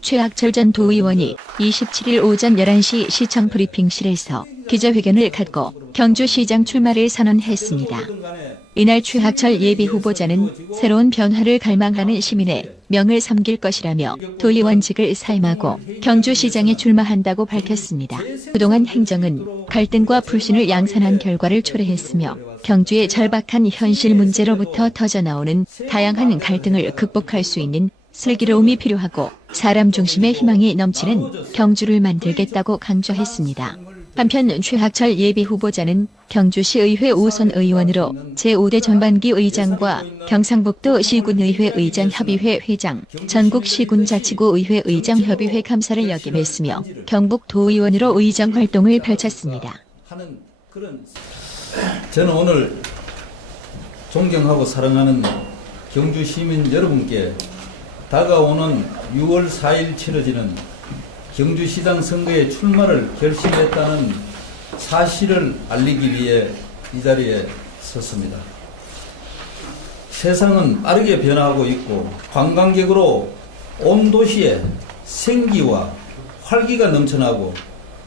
최학철 전 도의원이 27일 오전 11시 시청 브리핑실에서 기자회견을 갖고 경주시장 출마를 선언했습니다. 이날 최학철 예비후보자는 새로운 변화를 갈망하는 시민의 명을 섬길 것이라며 도의원직을 사임하고 경주시장에 출마한다고 밝혔습니다. 그동안 행정은 갈등과 불신을 양산한 결과를 초래했으며 경주의 절박한 현실 문제로부터 터져나오는 다양한 갈등을 극복할 수 있는 슬기로움이 필요하고 사람 중심의 희망이 넘치는 경주를 만들겠다고 강조했습니다. 한편 최학철 예비후보자는 경주시의회 우선 의원으로 제5대 전반기 의장과 경상북도 시군의회 의장협의회 회장, 전국시군자치구 의회 의장협의회 감사를 역임했으며 경북도의원으로 의정 활동을 펼쳤습니다. 저는 오늘 존경하고 사랑하는 경주 시민 여러분께 다가오는 6월 4일 치러지는 경주시장 선거에 출마를 결심했다는 사실을 알리기 위해 이 자리에 섰습니다. 세상은 빠르게 변화하고 있고 관광객으로 온 도시에 생기와 활기가 넘쳐나고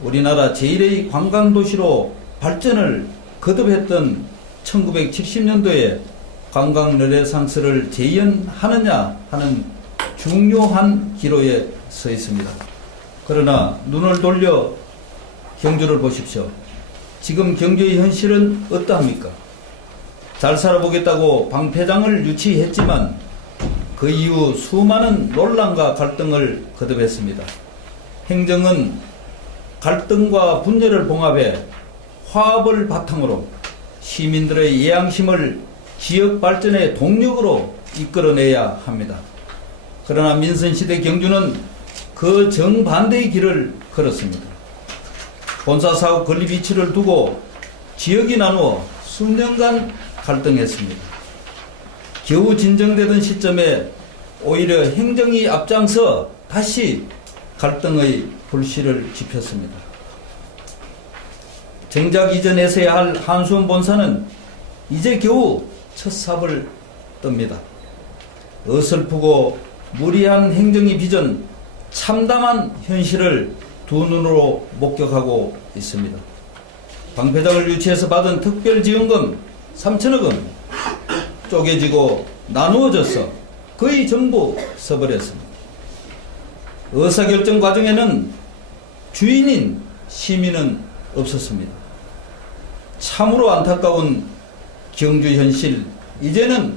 우리나라 제1의 관광도시로 발전을 거듭했던 1970년도에 관광 르네상스를 재현하느냐 하는 중요한 기로에 서 있습니다. 그러나 눈을 돌려 경주를 보십시오. 지금 경주의 현실은 어떠합니까? 잘 살아보겠다고 방패장을 유치했지만 그 이후 수많은 논란과 갈등을 거듭했습니다. 행정은 갈등과 분열을 봉합해 화합을 바탕으로 시민들의 예양심을 지역 발전의 동력으로 이끌어내야 합니다. 그러나 민선시대 경주는 그 정반대의 길을 걸었습니다. 본사사업 건립 이치를 두고 지역이 나누어 수년간 갈등했습니다. 겨우 진정되던 시점에 오히려 행정이 앞장서 다시 갈등의 불씨를 지폈습니다. 정작 이전에서야 할 한수원 본사는 이제 겨우 첫 삽을 뜹니다. 어설프고 무리한 행정의 비전, 참담한 현실을 두 눈으로 목격하고 있습니다. 방패장을 유치해서 받은 특별지원금 3천억 원 쪼개지고 나누어져서 거의 전부 써버렸습니다. 의사결정 과정에는 주인인 시민은 없었습니다. 참으로 안타까운 경주 현실, 이제는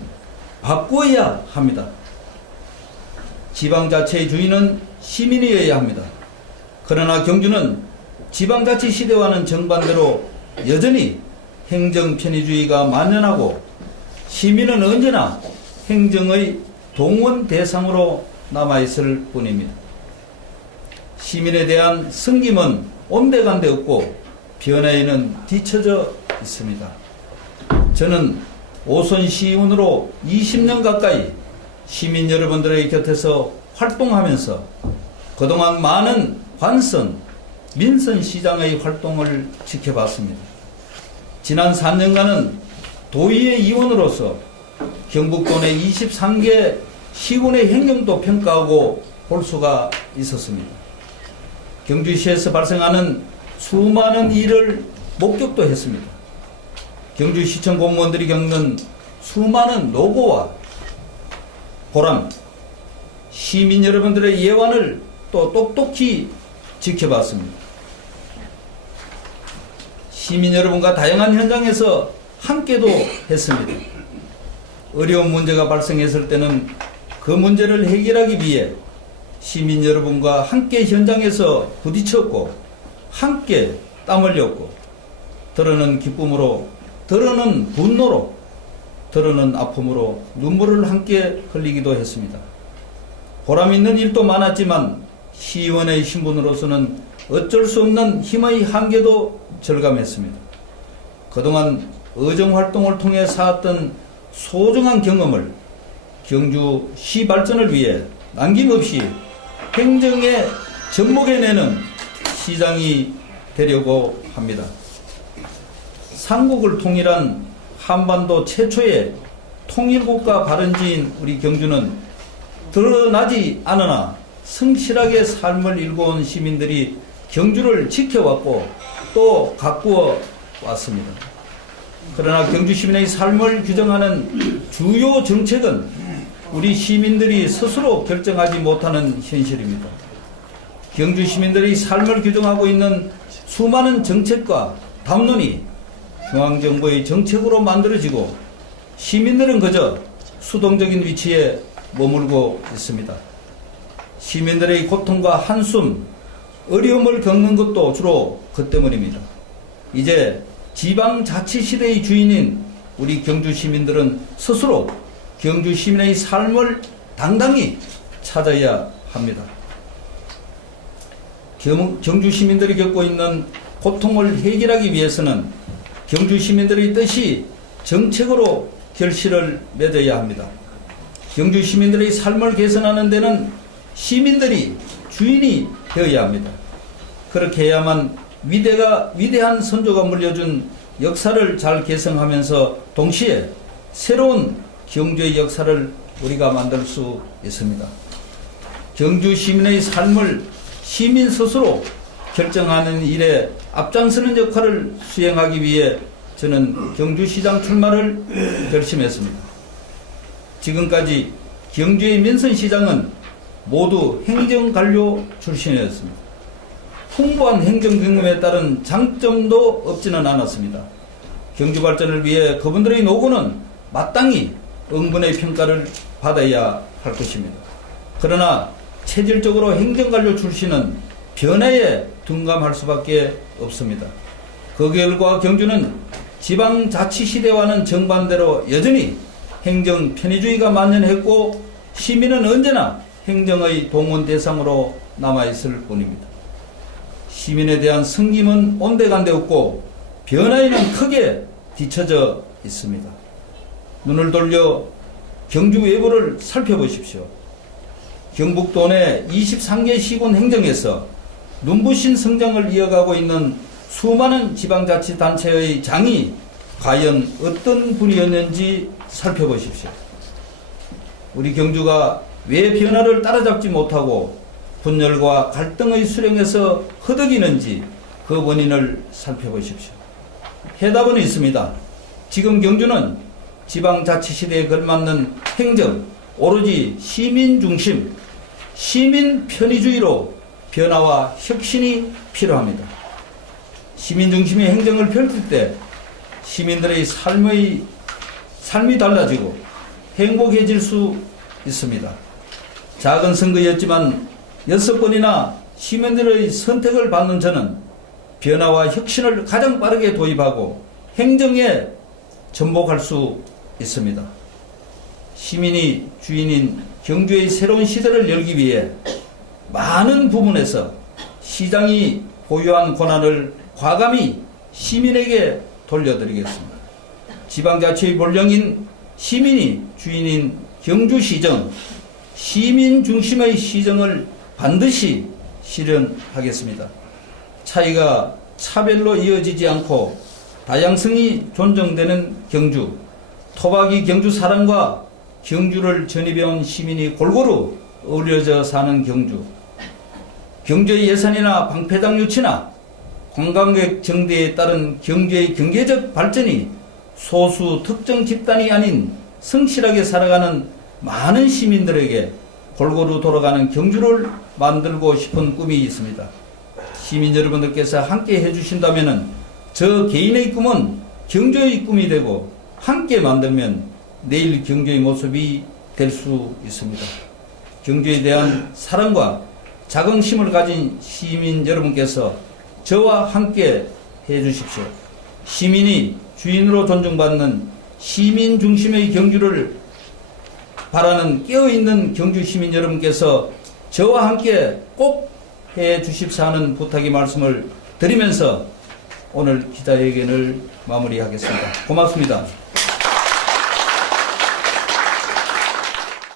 바꾸어야 합니다. 지방자치의 주인은 시민이어야 합니다. 그러나 경주는 지방자치 시대와는 정반대로 여전히 행정 편의주의가 만연하고 시민은 언제나 행정의 동원 대상으로 남아있을 뿐입니다. 시민에 대한 승김은 온데간데 없고 변화에는 뒤처져 있습니다. 저는 오선 시의원으로 20년 가까이 시민 여러분들의 곁에서 활동하면서 그동안 많은 관선, 민선 시장의 활동을 지켜봤습니다. 지난 3년간은 도의회 의원으로서 경북도 내 23개 시군의 행정도 평가하고 볼 수가 있었습니다. 경주시에서 발생하는 수많은 일을 목격도 했습니다. 경주시청 공무원들이 겪는 수많은 노고와 보람, 시민 여러분들의 예완을 또 똑똑히 지켜봤습니다. 시민 여러분과 다양한 현장에서 함께도 했습니다. 어려운 문제가 발생했을 때는 그 문제를 해결하기 위해 시민 여러분과 함께 현장에서 부딪혔고 함께 땀 흘렸고 드러는 기쁨으로, 드러는 분노로, 드러는 아픔으로 눈물을 함께 흘리기도 했습니다. 보람 있는 일도 많았지만 시의원의 신분으로서는 어쩔 수 없는 힘의 한계도 절감했습니다. 그동안 의정활동을 통해 쌓았던 소중한 경험을 경주시 발전을 위해 남김없이 행정에 접목해내는 시장이 되려고 합니다. 삼국을 통일한 한반도 최초의 통일국가 발원지인 우리 경주는 드러나지 않으나 성실하게 삶을 일궈온 시민들이 경주를 지켜왔고 또 가꾸어 왔습니다. 그러나 경주 시민의 삶을 규정하는 주요 정책은 우리 시민들이 스스로 결정하지 못하는 현실입니다. 경주 시민들의 삶을 규정하고 있는 수많은 정책과 담론이 중앙정부의 정책으로 만들어지고 시민들은 그저 수동적인 위치에 머물고 있습니다. 시민들의 고통과 한숨, 어려움을 겪는 것도 주로 그 때문입니다. 이제 지방자치시대의 주인인 우리 경주 시민들은 스스로 경주 시민의 삶을 당당히 찾아야 합니다. 경주 시민들이 겪고 있는 고통을 해결하기 위해서는 경주 시민들의 뜻이 정책으로 결실을 맺어야 합니다. 경주 시민들의 삶을 개선하는 데는 시민들이 주인이 되어야 합니다. 그렇게 해야만 위대한 선조가 물려준 역사를 잘 계승하면서 동시에 새로운 경주의 역사를 우리가 만들 수 있습니다. 경주 시민의 삶을 시민 스스로 결정하는 일에 앞장서는 역할을 수행하기 위해 저는 경주시장 출마를 결심했습니다. 지금까지 경주의 민선시장은 모두 행정관료 출신이었습니다. 풍부한 행정 경험에 따른 장점도 없지는 않았습니다. 경주 발전을 위해 그분들의 노고는 마땅히 응분의 평가를 받아야 할 것입니다. 그러나 체질적으로 행정관료 출신은 변화에 둔감할 수밖에 없습니다. 그 결과 경주는 지방자치시대와는 정반대로 여전히 행정 편의주의가 만연했고 시민은 언제나 행정의 동원 대상으로 남아있을 뿐입니다. 시민에 대한 승김은 온데간데 없고 변화에는 크게 뒤처져 있습니다. 눈을 돌려 경주 외부를 살펴보십시오. 경북도 내 23개 시군 행정에서 눈부신 성장을 이어가고 있는 수많은 지방자치단체의 장이 과연 어떤 분이었는지 살펴보십시오. 우리 경주가 왜 변화를 따라잡지 못하고 분열과 갈등의 수령에서 허덕이는지 그 원인을 살펴보십시오. 해답은 있습니다. 지금 경주는 지방자치시대에 걸맞는 행정, 오로지 시민 중심, 시민 편의주의로 변화와 혁신이 필요합니다. 시민 중심의 행정을 펼칠 때 시민들의 삶이 달라지고 행복해질 수 있습니다. 작은 선거였지만 6번이나 시민들의 선택을 받는 저는 변화와 혁신을 가장 빠르게 도입하고 행정에 전복할 수 있습니다. 시민이 주인인 경주의 새로운 시대를 열기 위해 많은 부분에서 시장이 보유한 권한을 과감히 시민에게 돌려드리겠습니다. 지방자치의 본령인 시민이 주인인 경주시정, 시민 중심의 시정을 반드시 실현하겠습니다. 차이가 차별로 이어지지 않고 다양성이 존중되는 경주, 토박이 경주 사랑과 경주를 전입해온 시민이 골고루 어우러져 사는 경주, 경주의 예산이나 방패장 유치나 관광객 정대에 따른 경주의 경제적 발전이 소수 특정 집단이 아닌 성실하게 살아가는 많은 시민들에게 골고루 돌아가는 경주를 만들고 싶은 꿈이 있습니다. 시민 여러분들께서 함께 해주신다면 저 개인의 꿈은 경주의 꿈이 되고 함께 만들면 내일 경주의 모습이 될 수 있습니다. 경주에 대한 사랑과 자긍심을 가진 시민 여러분께서 저와 함께 해주십시오. 시민이 주인으로 존중받는 시민 중심의 경주를 바라는 깨어있는 경주 시민 여러분께서 저와 함께 꼭 해주십사 하는 부탁의 말씀을 드리면서 오늘 기자회견을 마무리하겠습니다. 고맙습니다.